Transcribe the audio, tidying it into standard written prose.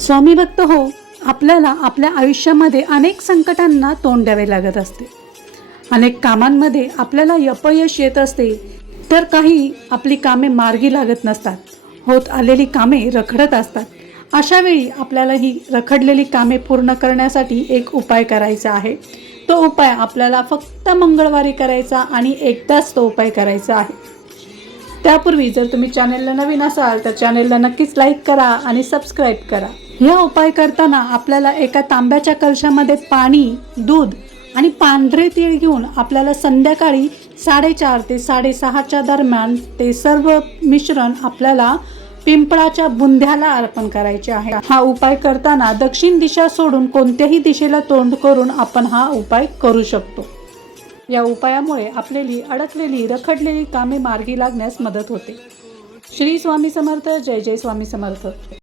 स्वामी भक्त हो, आपल्याला आपल्या आयुष्यामध्ये अनेक संकटांना तोंड द्यावे लागत असते. अनेक कामांमध्ये आपल्याला अपयश येत असते, तर काही आपली कामे मार्गी लागत नसतात. होत आलेली कामे रखडत असतात. अशा वेळी आपल्याला ही रखडलेली कामे पूर्ण करण्यासाठी एक उपाय करायचा आहे. तो उपाय आपल्याला फक्त मंगळवारी करायचा आणि एकदाच तो उपाय करायचा आहे. त्यापूर्वी जर तुम्ही चॅनेलला नवीन असाल तर चॅनेलला नक्कीच लाईक करा आणि सबस्क्राईब करा. हा उपाय करताना आपल्याला एका तांब्याच्या कलशामध्ये पाणी, दूध आणि पांढरे तीळ घेऊन आपल्याला संध्याकाळी 4:30 ते 6:30च्या दरम्यान ते सर्व मिश्रण आपल्याला पिंपळाच्या बुंध्याला अर्पण करायचे आहे. हा उपाय करताना दक्षिण दिशा सोडून कोणत्याही दिशेला तोंड करून आपण हा उपाय करू शकतो. या उपायामुळे आपली अडकलेली रखडलेली कामे मार्गी लागण्यास मदत होते. श्री स्वामी समर्थ. जय जय स्वामी समर्थ.